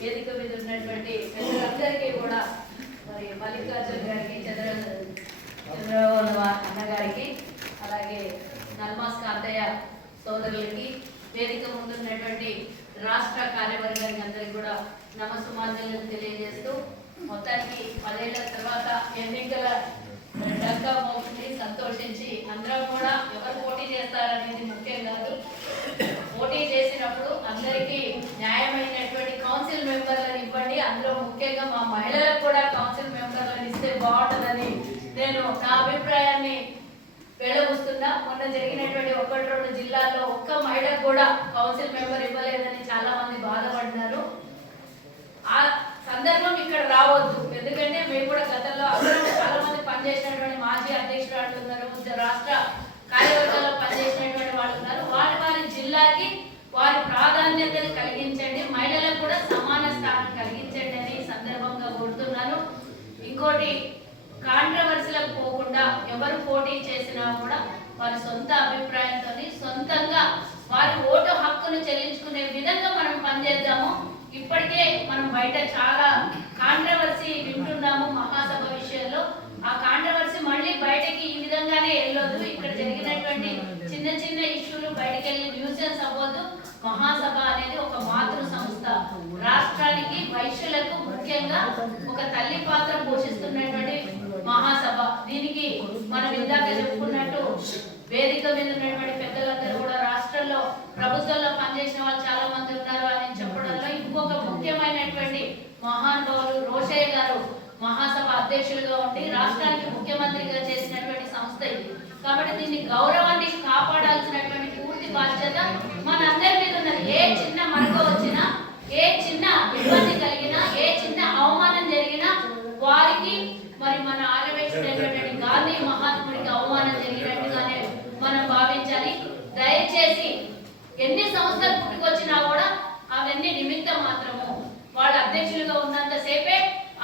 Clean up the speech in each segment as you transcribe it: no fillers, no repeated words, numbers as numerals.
వేదిక మీద ఉన్నటువంటి పెద్దలందరికీ కూడా మరి మల్లికార్జున గారికి చంద్రబాబు అన్న గారికి అలాగే నల్మాస్ కాంతయ్య సోదరులకి వేదిక ముందున్నటువంటి రాష్ట్ర కార్యవర్గానికి అందరికీ కూడా నమస్సుమాంజలు తెలియజేస్తూ మొత్తానికి 10 ఏళ్ల తర్వాత ఎన్నికల డంకా మోగింది సంతోషించి అందరం కూడా ఎవరు పోటీ చేస్తారనేది ముఖ్యం కాదు. పోటీ చేసినప్పుడు అందరికీ న్యాయమైనటువంటి కౌన్సిల్ మెంబర్లను ఇవ్వండి. అందులో ముఖ్యంగా మా మహిళలకు కూడా కౌన్సిల్ మెంబర్లను ఇస్తే బాగుంటుందని నేను నా అభిప్రాయాన్ని వెలువస్తున్నా. మొన్న జరిగినటువంటి 1-2 జిల్లాల్లో ఒక్క మహిళకు కూడా కౌన్సిల్ మెంబర్ ఇవ్వలేదని చాలా మంది బాధపడినారు. ఆ సందర్భం ఇక్కడ రావద్దు. ఎందుకంటే మేము కూడా గతంలో అందరం చాలా మంది పనిచేసినటువంటి మాజీ అధ్యక్షురాలు ఉన్నారు, రాష్ట్ర కార్యవర్గాల్లో పనిచేసినటువంటి వాళ్ళు ఉన్నారు. వారి జిల్లాకి వారి ప్రాధాన్యతను కలిగించండి, మహిళలకు కూడా సమాన స్థానం కలిగించండి అని సందర్భంగా కోరుతున్నాను. ఇంకోటి, కాంట్రవర్సీలకు పోకుండా ఎవరు పోటీ చేసినా కూడా వారి సొంత అభిప్రాయంతో సొంతంగా వారి ఓటు హక్కును చెల్లించుకునే విధంగా మనం పనిచేద్దాము. ఇప్పటికే మనం బయట చాలా కాంట్రవర్సీ వింటున్నాము మహాసభ విషయంలో. ఆ కాంట్రవర్సీ మళ్ళీ బయటకి ఈ విధంగానే వెళ్ళొద్దు. ఇక్కడ జరిగినటువంటి చిన్న చిన్న ఇష్యూలు బయటకు వెళ్ళి న్యూసెన్స్ అవ్వద్దు. మహాసభ అనేది ఒక మాతృ సంస్థ, రాష్ట్రానికి వైశ్యులకు ముఖ్యంగా ఒక తల్లి పాత్ర పోషిస్తున్నటువంటి మహాసభ. దీనికి మనం ఇందాక చెప్పుకున్నట్టు వేదిక మీద ఉన్నటువంటి పెద్దలందరూ కూడా రాష్ట్రంలో ప్రభుత్వంలో పనిచేసిన వాళ్ళు చాలా మంది ఉన్నారు అని చెప్పడంలో ఇంకొక ముఖ్యమైనటువంటి మహానుభావులు రోషయ్య గారు మహాసభ అధ్యక్షులుగా ఉండి రాష్ట్రానికి ముఖ్యమంత్రిగా చేసినటువంటి సంస్థ ఇది. కాబట్టి దీన్ని గౌరవాన్ని కాపాడాల్సినటువంటి పూర్తి బాధ్యత మనందరి మీద ఉన్నది. ఏ చిన్న మరక వచ్చినా, ఏ చిన్న ఇబ్బంది కలిగినా, ఏ చిన్న అవమానం జరిగినా వారికి మరి మన ఆరవేసినటువంటి గాంధీ మహాత్ముడికి అవమానం జరిగినట్టుగానే మనం భావించాలి. దయచేసి ఎన్ని సంస్థలు పుట్టుకొచ్చినా కూడా అవన్నీ నిమిత్త మాత్రము. వాళ్ళ అధ్యక్షులుగా ఉన్నంత సేపే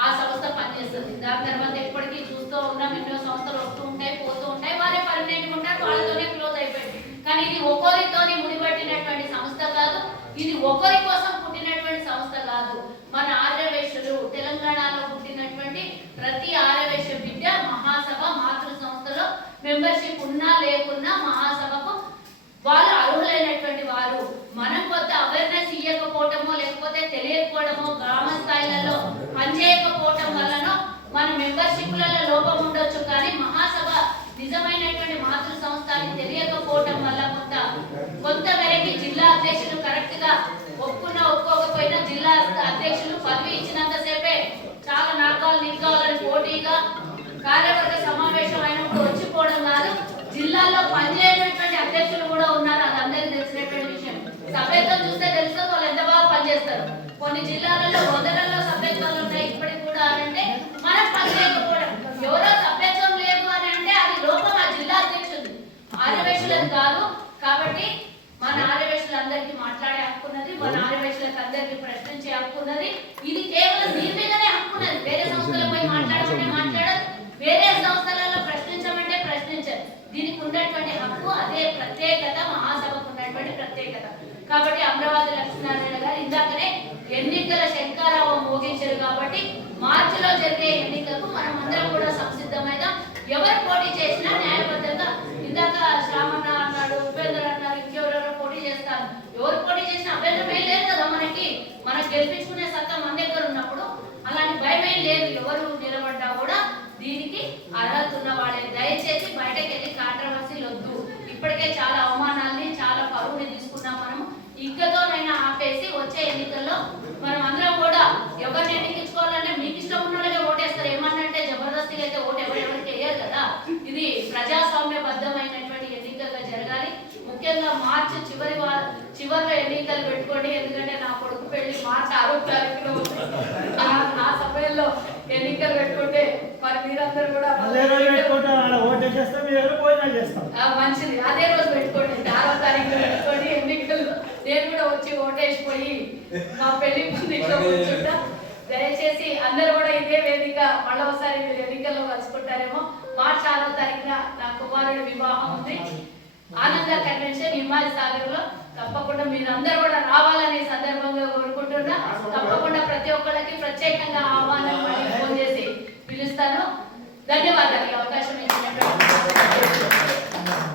ఆ సంస్థ పనిచేస్తుంది. దాని తర్వాత ఎప్పటికీ చూస్తూ ఉన్నాం, ఎన్నో సంస్థలు వస్తూ ఉంటాయి, పోతూ ఉంటాయి, వారే పర్మనెంట్గా ఉంటారు, వాళ్ళతోనే క్లోజ్ అయిపోయింది. కానీ ఇది ఒకరితోని ముడిపట్టినటువంటి సంస్థ కాదు, ఇది ఒకరి కోసం పుట్టినటువంటి సంస్థ కాదు. మన ఆర్యవేశ్యులు తెలంగాణలో పుట్టినటువంటి ప్రతి ఆర్యవేశ్య బిడ్డ మహాసభ మాతృ సంస్థలో మెంబర్షిప్ ఉన్నా లేకున్నా మహాసభకు వాళ్ళు అర్హులైనటువంటి వారు. మనం కొత్త అవేర్నెస్ ఇవ్వకపోవటమో లేకపోతే తెలియకపోవడమో గ్రామ స్థాయిలలో పనిచేయకపోవటం వల్లనో మన మెంబర్షిప్లలో లోపం ఉండొచ్చు. కానీ మహాసభ నిజమైనటువంటి మాతృ సంస్థ అని తెలియకపోవటం వల్ల కొంతమేరకి జిల్లా అధ్యక్షులు కరెక్ట్ గా ఒప్పుకున్నా ఒప్పుకోకపోయినా జిల్లా అధ్యక్షులు పదవి ఇచ్చినంతసేపే చాలా నీకాలని పోటీగా కార్యవర్గ సమావేశం అయినప్పుడు వచ్చిపోవడం కాదు. జిల్లాలో పనిచేయనటువంటి అధ్యక్షులు కూడా ఉన్నారు, అది అందరికీ తెలిసినటువంటి విషయం. సభ్యత్వం చూస్తే తెలుసు వాళ్ళు ఎంత బాగా పనిచేస్తారు. కొన్ని జిల్లాలలో 100లలో సభ్యత్వాలు ఉన్నాయి ఇప్పటికి కూడా అంటే మనం పనిచేయకపోవడం. ఎవరో సభ్యత్వం లేదు అని అంటే అది లోపం ఆ జిల్లా అధ్యక్షుడు, ఆర్యవేశులకు కాదు. కాబట్టి మన ఆర్యవేశులందరికీ మాట్లాడే హక్కున్నది, మన ఆర్యవేశులకు అందరికీ ప్రశ్నించే హక్కున్నది. ఇది కేవలం దీని మీదనే హక్కున్నది. వేరే సంస్థలపై మాట్లాడమంటే మాట్లాడదు, వేరే సంస్థలలో ప్రశ్నించమంటే ప్రశ్నించదు. దీనికి ఉన్నటువంటి హక్కు, అదే ప్రత్యేకత, మహాసభకు ఉన్నటువంటి ప్రత్యేకత. కాబట్టి అమరావతి లక్ష్మీనారాయణ గారు ఇందాకనే ఎన్నికల శంకారావం మోగించారు. కాబట్టి మార్చిలో జరిగే ఎన్నికలకు మనం అందరం కూడా సంసిద్ధమైన ఎవరు పోటీ చేసినా న్యాయబద్ధంగా, ఇందాక శ్రావణ అన్నాడు, ఉపేంద్ర అన్నారు, ఇంకెవరెవరో పోటీ చేస్తారు. ఎవరు పోటీ చేసినా అభ్యంతరం ఏం లేదు కదా. మనకు గెలిపించుకునే సత్తా మన దగ్గర ఉన్నప్పుడు అలాంటి భయం ఏం లేదు. ఎవరు నిలబడ్డా కూడా దీనికి అర్హత ఉన్న వాళ్ళే. దయచేసి బయటకు వెళ్ళి కాంట్రవర్సీలు వద్దు. ఇప్పటికే చాలా అవమానాల్ని, చాలా పరువుని తీసుకున్నాం. మనం ఇంకతోనైనా ఆపేసి వచ్చే ఎన్నికల్లో మనం అందరం కూడా ఎవరిని ఎన్నికించుకోవాలంటే మీకు ఇష్టం ఉన్న వాళ్ళే ఓటేస్తారు. ఏమన్నంటే జబర్దస్తిగా అయితే ఓటు ఎవరికి వేయరు కదా. ఇది ప్రజాస్వామ్యబద్ధమైనటువంటి ఎన్నికలుగా జరగాలి. ముఖ్యంగా మార్చి చివరిలో ఎన్నికలు పెట్టుకోండి. ఎందుకంటే నా కొడుకు పెళ్లి మార్చి 6వ తారీఖులో ఆ సమయంలో ఎన్నికలు పెట్టుకుంటే మరి మీరందరూ కూడా మంచిది. అదే రోజు పెట్టుకోండి, 6వ తారీఖులో పెట్టుకోండి ఎన్నికలు. నేను కూడా వచ్చి ఓటేసిపోయి మా పెళ్లి ఇంట్లో కూర్చుంటా. దయచేసి అందరూ కూడా ఇదే వేదిక మళ్ళీ ఒకసారి మీరు ఎన్నికల్లో కలుసుకుంటారేమో. మార్చి 6వ తారీఖున నా కుమారుడి వివాహం ఉంది. ఆనంద కన్వెన్షన్ హిమాయత్ సాగర్ లో. తప్పకుండా మీరందరూ కూడా రావాలనే సందర్భంగా కోరుకుంటున్నా. తప్పకుండా ప్రత్యేకంగా ఆహ్వానం